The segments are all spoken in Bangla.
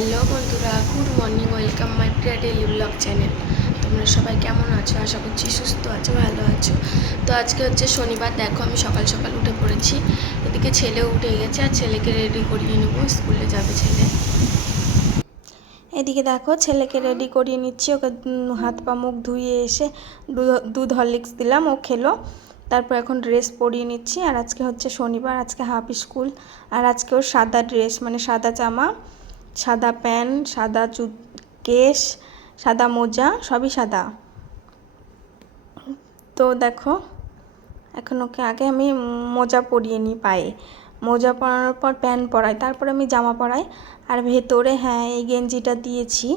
হ্যালো বন্ধুরা, good morning, welcome my Priya daily vlog channel তোমরা সবাই কেমন আছো? আশা করছি সুস্থ আছো, ভালো আছো। তো আজকে হচ্ছে শনিবার, দেখো আমি সকাল সকাল উঠে পড়েছি। এদিকে ছেলে উঠে গেছে, আর ছেলেকে রেডি করিয়ে নেব, স্কুলে যাবে ছেলে। এদিকে দেখো, ছেলেকে রেডি করিয়ে নিচ্ছি, ওকে হাত পা মুখ ধুয়ে এসে দুধ- হরলিক্স দিলাম, ও খেলো। তারপর এখন ড্রেস পরিয়ে নিচ্ছি, আর আজকে হচ্ছে শনিবার, আজকে হাফ স্কুল আর আজকে ওর সাদা ড্রেস মানে সাদা জামা। সাদা প্যান্ট, সাদা চু কেশ সাদা মোজা, সবই সাদা। তো দেখো, এখন ওকে আগে আমি মোজা পরিয়ে নিই পায়ে। মোজা পরানোর পর প্যান্ট পরাই, তারপরে আমি জামা পরাই। আর ভেতরে হ্যাঁ এই গেঞ্জিটা দিয়েছি।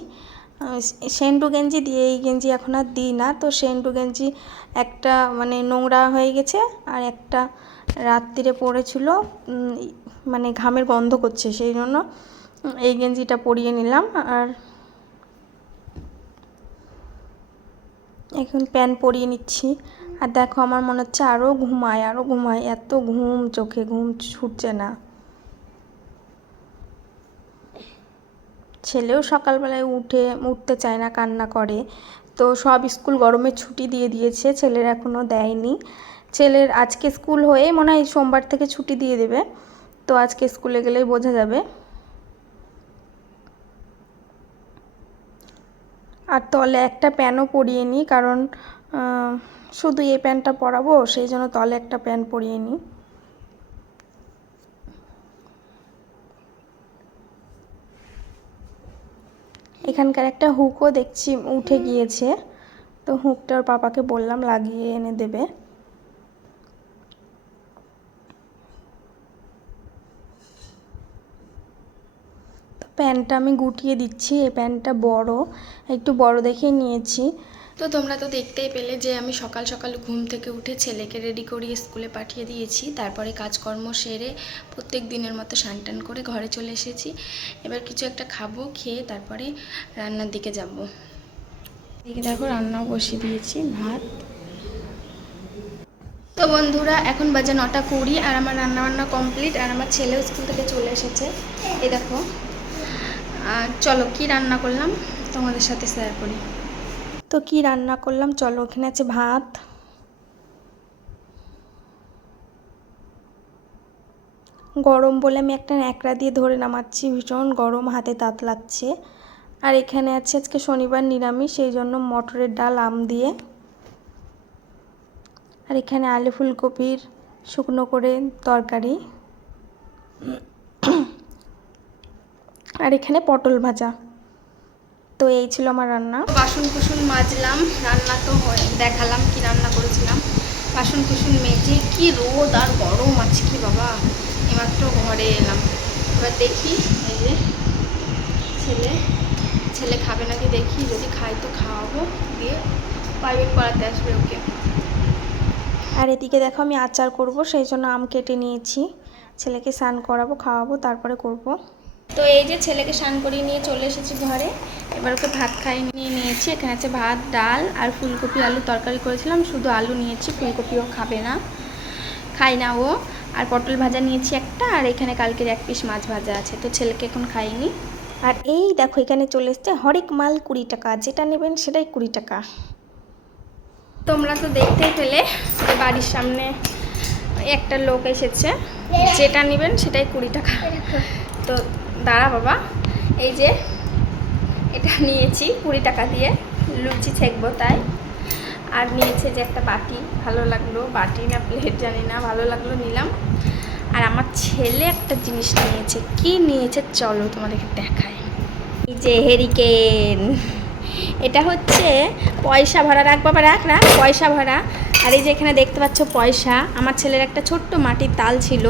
সেন্টু গেঞ্জি দিয়ে এই গেঞ্জি এখন আর দিই না। তো সেন্টু গেঞ্জি একটা মানে নোংরা হয়ে গেছে আর একটা রাত্রিরে পড়েছিল মানে ঘামের গন্ধ করছে, সেই জন্য এই গেঞ্জিটা পরিয়ে নিলাম আর এখন প্যান্ট পরিয়ে নিচ্ছি। আর দেখো আমার মনে হচ্ছে আরও ঘুমায় আরও ঘুমায়, এত ঘুম চোখে, ঘুম ছুটছে না। ছেলেও সকালবেলায় উঠে, উঠতে চায় না, কান্না করে। তো সব স্কুল গরমের ছুটি দিয়ে দিয়েছে, ছেলের এখনও দেয়নি। ছেলের আজকে স্কুল হয়ে মনে হয় সোমবার থেকে ছুটি দিয়ে দেবে। তো আজকে স্কুলে গেলেই বোঝা যাবে। আর তলে একটা প্যানও পরিয়ে নিই, কারণ শুধু এই প্যান্টটা পরাবো, সেই জন্য তলে একটা প্যান্ট পরিয়ে নিই। এখানকার একটা হুকও দেখছি উঠে গিয়েছে, তো হুকটা ওর পাপাকে বললাম লাগিয়ে এনে দেবে। প্যান্টটা আমি গুটিয়ে দিচ্ছি এই প্যান্টটা বড় একটু বড় দেখেই নিয়েছি। তো তোমরা তো দেখতেই পেলে যে আমি সকাল সকাল ঘুম থেকে উঠে ছেলেকে রেডি করিয়ে স্কুলে পাঠিয়ে দিয়েছি। তারপরে কাজকর্ম সেরে প্রত্যেক দিনের মতো স্নান টান করে ঘরে চলে এসেছি। এবার কিছু একটা খাব খেয়ে তারপরে রান্নার দিকে যাব। এদিকে দেখো রান্নাও বসিয়ে দিয়েছি ভাত। তো বন্ধুরা এখন বাজে নটা কুড়ি আর আমার রান্না বান্না কমপ্লিট আর আমার ছেলেও স্কুল থেকে চলে এসেছে। এই দেখো। চলো, কি রান্না করলাম? তোমাদের সাথে শেয়ার করি। তো কি রান্না করলাম? চলো, ওখানে আছে ভাত। গরম বলে আমি একটা ন্যাকড়া দিয়ে ধরে নামাচ্ছি, ভীষণ গরম, হাতে তাত লাগছে। আর এখানে আছে আজকে শনিবার নিরামিষ, সেই জন্য মটরের ডাল, আম দিয়ে। আর এখানে আলু ফুলকপির শুকনো করে তরকারি। আর এখানে পটল ভাজা। তো এই ছিল আমার রান্না। বাসন কুসুন মাজলাম রান্না তো হয় দেখালাম কি রান্না করেছিলাম। বাসন কুসুন মেজে কি রোদ আর গরম আছে কি বাবা এইমাত্র ঘরে এলাম। এবার দেখি এই যে ছেলে ছেলে খাবে নাকি দেখি যদি খাই তো খাওয়াবো দিয়ে প্রাইভেট পড়াতে আসবে ওকে। আর এদিকে দেখো আমি আচার করব সেই জন্য আম কেটে নিয়েছি। ছেলেকে স্নান করাবো খাওয়াবো তারপরে করব। তো এই যে ছেলেকে স্নান করিয়ে নিয়ে চলে এসেছি ঘরে, এবার ওকে ভাত খাইয়ে নিয়ে নিয়েছি। এখানে আছে ভাত, ডাল আর ফুলকপি আলু তরকারি করেছিলাম, শুধু আলু নিয়েছি, ফুলকপিও খাবে না খাই না ও। আর পটল ভাজা নিয়েছি একটা, আর এখানে কালকের এক পিস মাছ ভাজা আছে, তো ছেলেকে এখন খাইনি। আর এই দেখো, এখানে চলে এসছে হরেক মাল কুড়ি টাকা, যেটা নেবেন সেটাই কুড়ি টাকা। তোমরা তো দেখতেই পেলে যে বাড়ির সামনে একটা লোক এসেছে, যেটা নেবেন সেটাই কুড়ি টাকা। তো দাঁড়া বাবা। এই যে, এটা নিয়েছি কুড়ি টাকা দিয়ে। লুচি ছেঁকবো তাই। আর নিয়েছে যে একটা বাটি। ভালো লাগল। বাটি না প্লেট জানি না, ভালো লাগল নিলাম। আর আমার ছেলে একটা জিনিস নিয়েছে। কি নিয়েছে চলো তোমাদেরকে দেখায় এই যে হেরিকেন এটা হচ্ছে পয়সা ভরা। রাখ বাবা, রাখ রাখ পয়সা ভরা। আর এই যে এখানে দেখতে পাচ্ছ পয়সা, আমার ছেলের একটা ছোট্ট মাটির তাল ছিল,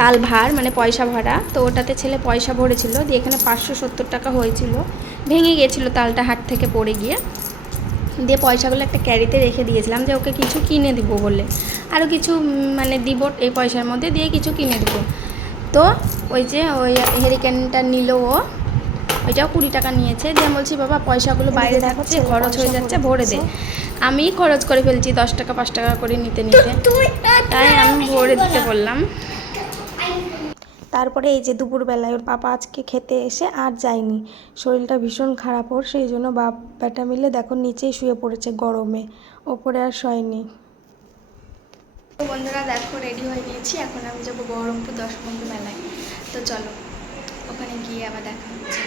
তাল ভার মানে পয়সা ভরা তো ওটাতে ছেলে পয়সা ভরেছিল, দিয়ে এখানে পাঁচশো সত্তর টাকা হয়েছিল, ভেঙে গিয়েছিল তালটা হাট থেকে পড়ে গিয়ে, দিয়ে পয়সাগুলো একটা ক্যারিতে রেখে দিয়েছিলাম যে ওকে কিছু কিনে দিব বলে আরও কিছু মানে দিব এই পয়সার মধ্যে দিয়ে কিছু কিনে দিব। তো ওই যে ওই হেরিকেনটা নিল ও ওইটাও কুড়ি টাকা নিয়েছে। দিয়ে বলছি বাবা পয়সাগুলো বাইরে থাকছে খরচ হয়ে যাচ্ছে ভরে দে। আমি খরচ করে ফেলছি দশ টাকা পাঁচ টাকা করে নিতে নিতে। তাই আমি ভরে দিতে বললাম। তারপরে এই যে দুপুরবেলায় ওর পাপা আজকে খেতে এসে আর যায়নি। শরীরটা ভীষণ খারাপ ওর সেই জন্য বাপ বেটা মিলে দেখো নিচেই শুয়ে পড়েছে গরমে ওপরে আর শয়নি। তো বন্ধুরা দেখো রেডি হয়ে গিয়েছি। এখন আমি যাব বহরমপুর দশ পনেরো মেলায়। তো চলো ওখানে গিয়ে আবার দেখা হচ্ছে।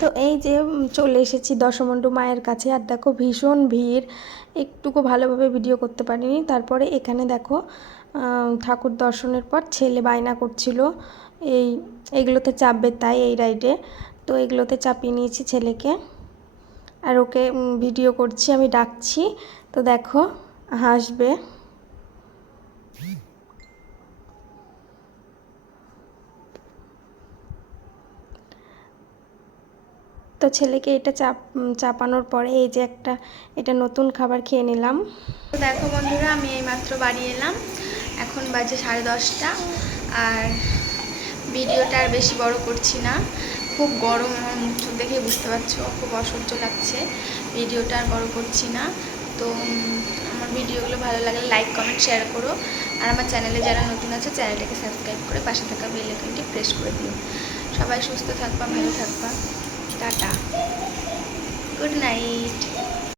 তো এই যে চলে এসেছি দশমন্ডু মায়ের কাছে। আর দেখো, ভীষণ ভিড়। একটুকু ভালোভাবে ভিডিও করতে পারিনি। তারপরে এখানে দেখো ঠাকুর দর্শনের পর ছেলে বায়না করছিল। এই, এগুলোতে চাপবে তাই এই রাইডে। তো এগুলোতে চাপিয়ে নিয়েছি ছেলেকে। আর ওকে ভিডিও করছি, আমি ডাকছি। তো দেখো, হাসবে। ছেলেকে এটা চাপ চাপানোর পরে এই যে একটা এটা নতুন খাবার খেয়ে নিলাম। দেখো বন্ধুরা, আমি এই মাত্র বাড়ি এলাম। এখন বাজে সাড়ে দশটা। আর ভিডিওটা আর বেশি বড় করছি না। খুব গরম আমার মুখ চোখ দেখে বুঝতে পারছ, খুব অসহ্য লাগছে। ভিডিওটা আর বড় করছি না। তো আমার ভিডিওগুলো ভালো লাগলে লাইক কমেন্ট শেয়ার করো। আর আমার চ্যানেলে যারা নতুন আছে, চ্যানেলটাকে সাবস্ক্রাইব করে পাশে থাকা বেল আইকনটি প্রেস করে দিও। সবাই সুস্থ থাকবা, ভালো থাকবা। টাটা। Good night.